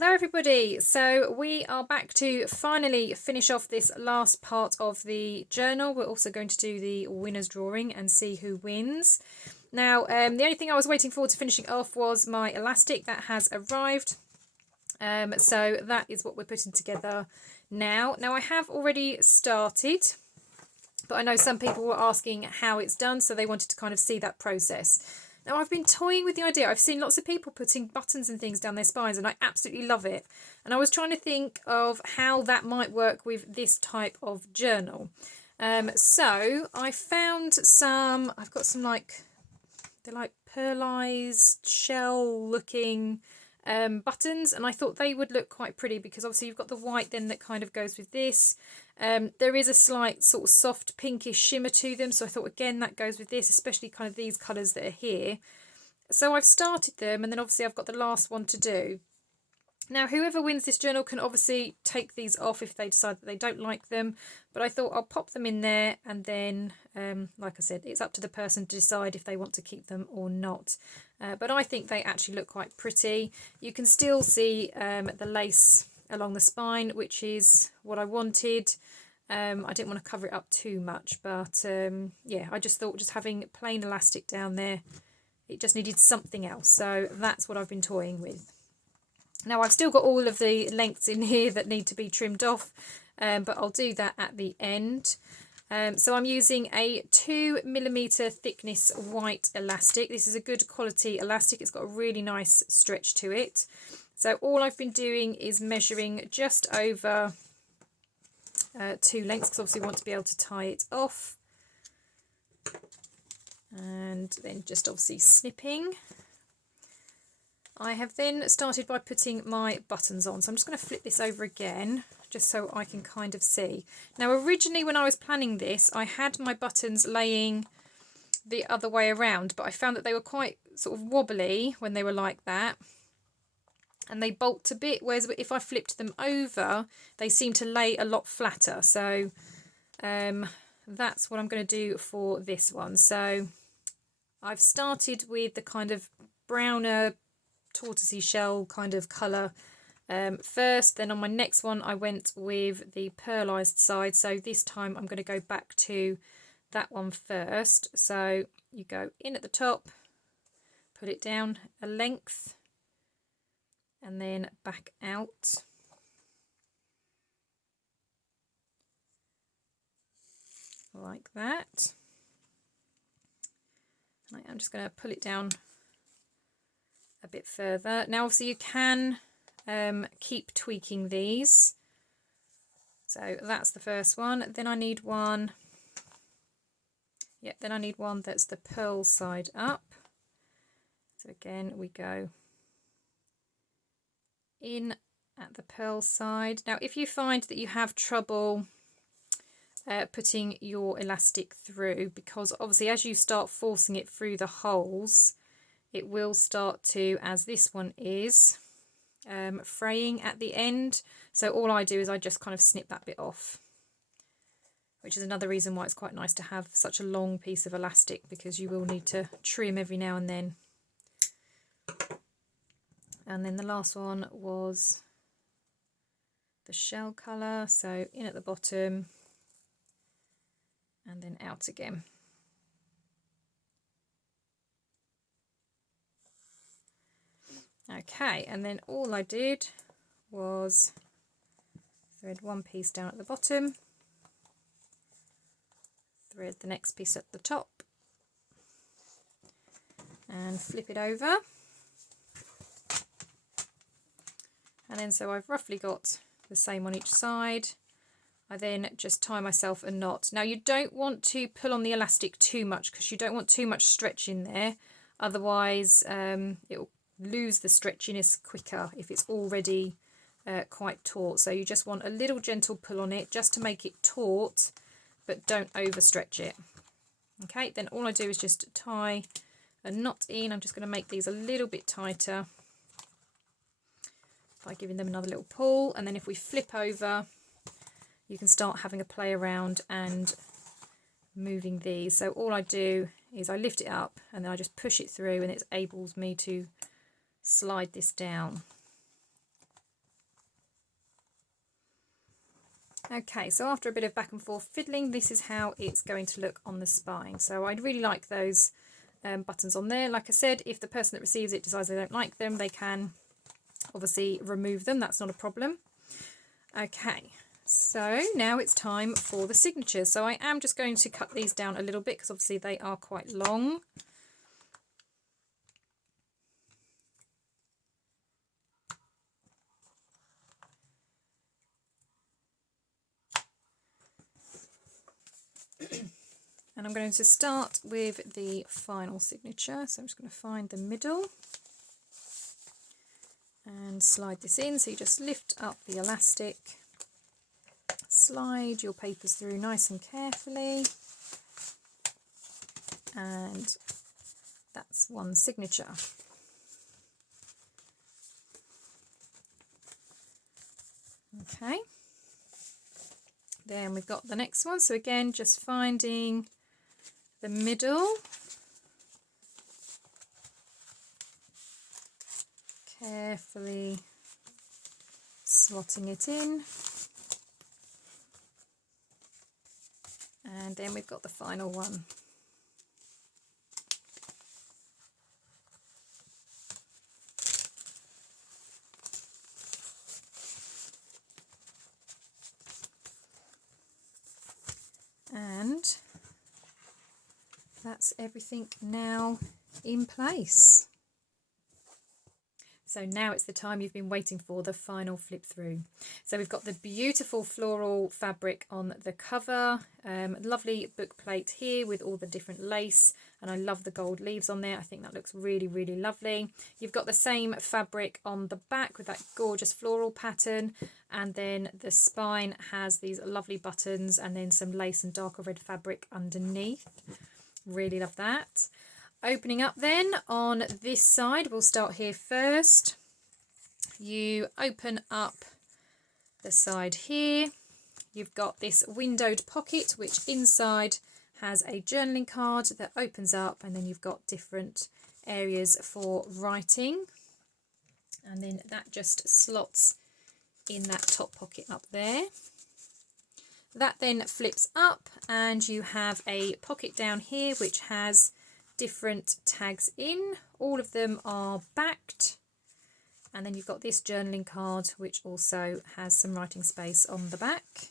Hello everybody, so we are back to finally finish off this last part of the journal. We're also going to do the winner's drawing and see who wins. Now the only thing I was waiting for to finishing off was my elastic that has arrived. So that is what we're putting together now. Now I have already started, but I know some people were asking how it's done, so they wanted to kind of see that process. Now, I've been toying with the idea. I've seen lots of people putting buttons and things down their spines, and I absolutely love it. And I was trying to think of how that might work with this type of journal. So I found some, I've got some they're like pearlized shell looking buttons, and I thought they would look quite pretty because obviously you've got the white then that kind of goes with this. There is a slight sort of soft pinkish shimmer to them, so I thought again that goes with this, especially kind of these colours that are here. So I've started them, and then obviously I've got the last one to do. Now whoever wins this journal can obviously take these off if they decide that they don't like them, but I thought I'll pop them in there, and then like I said, it's up to the person to decide if they want to keep them or not. But I think they actually look quite pretty. You can still see the lace along the spine, which is what I wanted. I didn't want to cover it up too much, but yeah, I just thought just having plain elastic down there, it just needed something else. So that's what I've been toying with. Now I've still got all of the lengths in here that need to be trimmed off, but I'll do that at the end. So I'm using a 2mm thickness white elastic. This is a good quality elastic. It's got a really nice stretch to it. So all I've been doing is measuring just over 2 lengths, because obviously we want to be able to tie it off. And then just obviously snipping. I have then started by putting my buttons on. So I'm just going to flip this over again, just so I can kind of see. Now originally when I was planning this, I had my buttons laying the other way around, but I found that they were quite sort of wobbly when they were like that. And they bulked a bit, whereas if I flipped them over, they seem to lay a lot flatter. So that's what I'm going to do for this one. So I've started with the kind of browner tortoisey shell kind of colour first. Then on my next one I went with the pearlized side, so this time I'm going to go back to that one first. So you go in at the top, put it down a length, and then back out. Like that. I'm just going to pull it down a bit further. Now obviously you can keep tweaking these. So that's the first one. Then I need one, then I need one that's the pearl side up. So again we go in at the pearl side. Now if you find that you have trouble putting your elastic through, because obviously as you start forcing it through the holes, it will start to, as this one is, fraying at the end. So all I do is I just kind of snip that bit off, which is another reason why it's quite nice to have such a long piece of elastic, because you will need to trim every now and then. And then the last one was the shell colour, so in at the bottom and then out again. Okay, and then all I did was thread one piece down at the bottom, thread the next piece at the top, and flip it over. And then so I've roughly got the same on each side. I then just tie myself a knot. Now you don't want to pull on the elastic too much, because you don't want too much stretch in there, otherwise it will lose the stretchiness quicker if it's already quite taut. So you just want a little gentle pull on it just to make it taut, but don't overstretch it. Okay, then all I do is just tie a knot in. I'm just going to make these a little bit tighter by giving them another little pull, and then if we flip over you can start having a play around and moving these. So all I do is I lift it up and then I just push it through, and it enables me to slide this down. Okay, so after a bit of back and forth fiddling, this is how it's going to look on the spine. So I'd really like those buttons on there. Like I said, if the person that receives it decides they don't like them, they can obviously remove them. That's not a problem. Okay, so now it's time for the signatures. So I am just going to cut these down a little bit because obviously they are quite long. And I'm going to start with the final signature. So I'm just going to find the middle and slide this in. So you just lift up the elastic, slide your papers through nice and carefully, and that's one signature. Okay, then we've got the next one. So again, just finding the middle, carefully slotting it in, and then we've got the final one. And that's everything now in place. So now it's the time you've been waiting for, the final flip through. So we've got the beautiful floral fabric on the cover, lovely book plate here with all the different lace, and I love the gold leaves on there. I think that looks really, really lovely. You've got the same fabric on the back with that gorgeous floral pattern, and then the spine has these lovely buttons and then some lace and darker red fabric underneath. Really love that. Opening up then on this side, we'll start here first. You open up the side here. You've got this windowed pocket, which inside has a journaling card that opens up, and then you've got different areas for writing. And then that just slots in that top pocket up there. That then flips up and you have a pocket down here which has different tags in. All of them are backed, and then you've got this journaling card which also has some writing space on the back,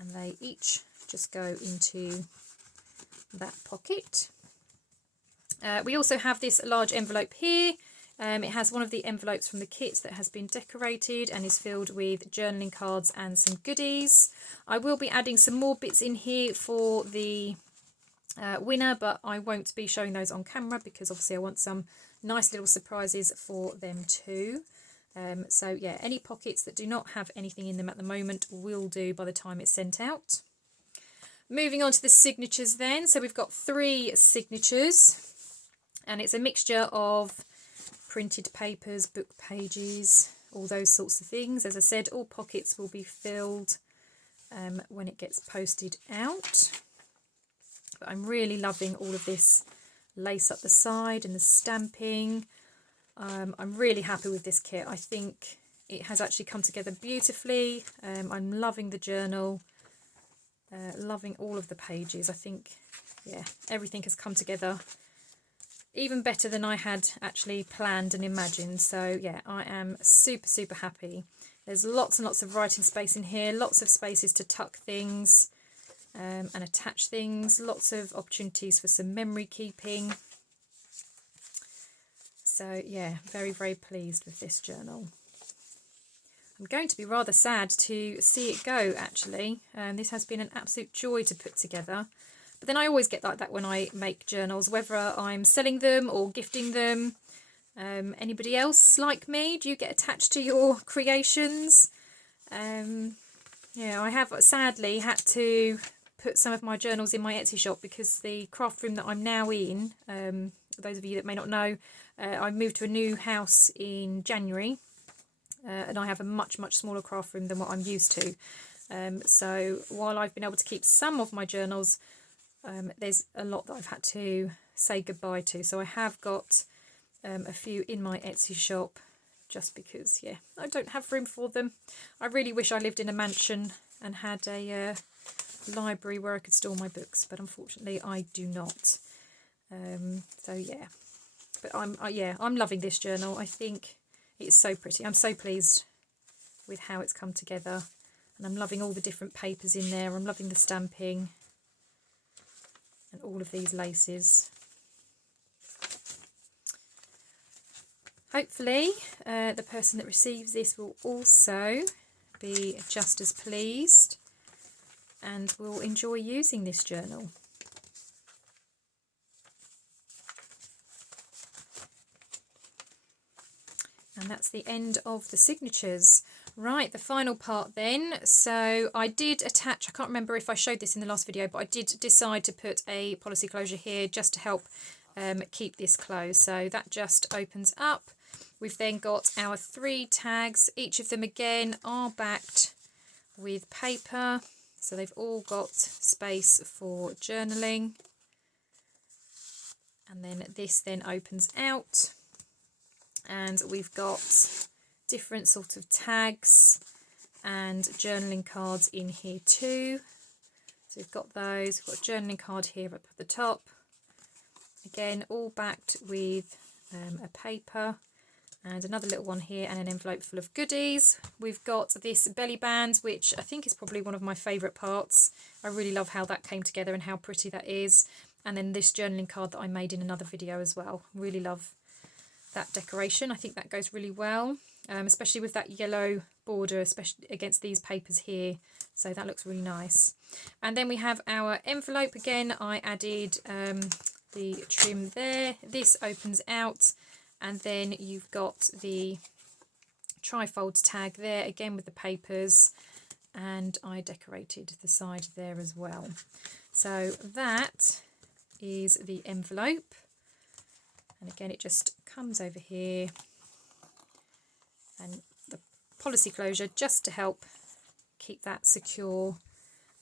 and they each just go into that pocket. We also have this large envelope here. It has one of the envelopes from the kit that has been decorated and is filled with journaling cards and some goodies. I will be adding some more bits in here for the winner, but I won't be showing those on camera because obviously I want some nice little surprises for them too. So yeah, any pockets that do not have anything in them at the moment will do by the time it's sent out. Moving on to the signatures then. So we've got 3 signatures, and it's a mixture of printed papers, book pages, all those sorts of things. As I said, all pockets will be filled when it gets posted out. But I'm really loving all of this lace up the side and the stamping. I'm really happy with this kit. I think it has actually come together beautifully. I'm loving the journal, loving all of the pages. I think, yeah, everything has come together even better than I had actually planned and imagined. So yeah, I am super, super happy. There's lots and lots of writing space in here, lots of spaces to tuck things and attach things, lots of opportunities for some memory keeping. So yeah, very, very pleased with this journal. I'm going to be rather sad to see it go actually. This has been an absolute joy to put together. But then I always get like that when I make journals, whether I'm selling them or gifting them. Anybody else like me? Do you get attached to your creations? Yeah, I have sadly had to put some of my journals in my Etsy shop because the craft room that I'm now in, those of you that may not know, I moved to a new house in January, and I have a much, much smaller craft room than what I'm used to. So while I've been able to keep some of my journals, there's a lot that I've had to say goodbye to. So I have got a few in my Etsy shop just because, yeah, I don't have room for them. I really wish I lived in a mansion and had a library where I could store my books, but unfortunately I do not. So yeah, but I'm loving this journal. I think it's so pretty. I'm so pleased with how it's come together, and I'm loving all the different papers in there. I'm loving the stamping and all of these laces. Hopefully the person that receives this will also be just as pleased and will enjoy using this journal. And that's the end of the signatures. Right, the final part then. So I did attach, I can't remember if I showed this in the last video, but I did decide to put a policy closure here just to help keep this closed. So that just opens up. We've then got our 3 tags. Each of them again are backed with paper. So they've all got space for journaling. And then this then opens out. And we've got different sort of tags and journaling cards in here too. So we've got those. We've got a journaling card here up at the top. Again, all backed with a paper. And another little one here and an envelope full of goodies. We've got this belly band, which I think is probably one of my favourite parts. I really love how that came together and how pretty that is. And then this journaling card that I made in another video as well. Really love that decoration. I think that goes really well, especially with that yellow border, especially against these papers here. So that looks really nice. And then we have our envelope again. I added the trim there. This opens out, and then you've got the trifold tag there again with the papers, and I decorated the side there as well. So that is the envelope. And again, it just comes over here, and the policy closure just to help keep that secure.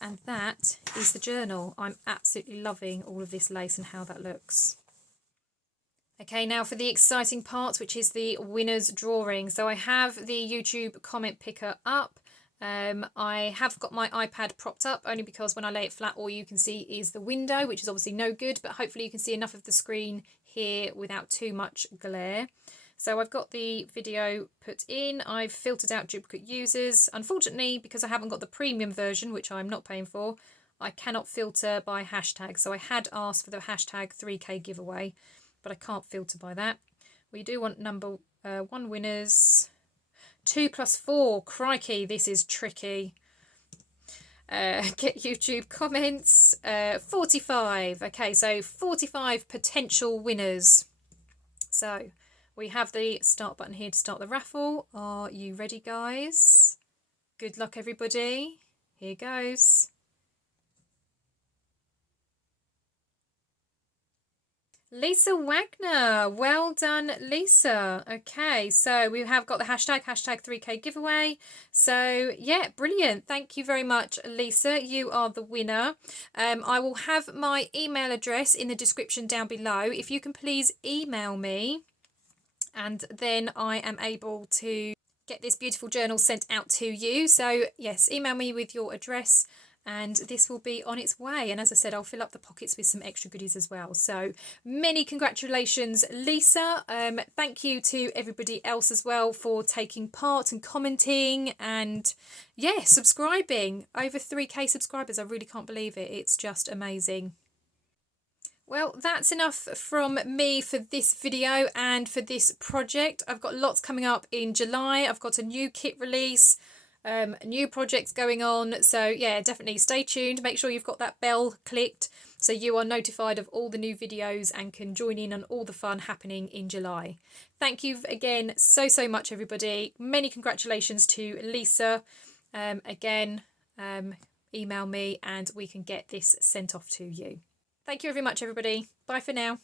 And that is the journal. I'm absolutely loving all of this lace and how that looks. Okay, now for the exciting part, which is the winner's drawing. So I have the YouTube comment picker up. I have got my iPad propped up only because when I lay it flat, all you can see is the window, which is obviously no good, but hopefully you can see enough of the screen here without too much glare. So I've got the video put in. I've filtered out duplicate users. Unfortunately, because I haven't got the premium version, which I'm not paying for, I cannot filter by hashtag. So I had asked for the hashtag 3K giveaway, but I can't filter by that. We do want number 1 winners. 2 + 4, crikey, this is tricky. Get YouTube comments, 45. Okay, so 45 potential winners. So we have the start button here to start the raffle. Are you ready, guys? Good luck, everybody. Here goes. Lisa Wagner, well done, Lisa. Okay, so we have got the hashtag 3K giveaway. So yeah, brilliant. Thank you very much, Lisa. You are the winner. I will have my email address in the description down below. If you can please email me, and then I am able to get this beautiful journal sent out to you. So yes, email me with your address, and this will be on its way. And as I said, I'll fill up the pockets with some extra goodies as well. So many congratulations, Lisa. Thank you to everybody else as well for taking part and commenting and, yeah, subscribing. Over 3K subscribers. I really can't believe it. It's just amazing. Well, that's enough from me for this video and for this project. I've got lots coming up in July. I've got a new kit release. New projects going on, so yeah, definitely stay tuned. Make sure you've got that bell clicked so you are notified of all the new videos and can join in on all the fun happening in July. Thank you again so much, everybody. Many congratulations to Lisa. Again, email me and we can get this sent off to you. Thank you very much, everybody. Bye for now.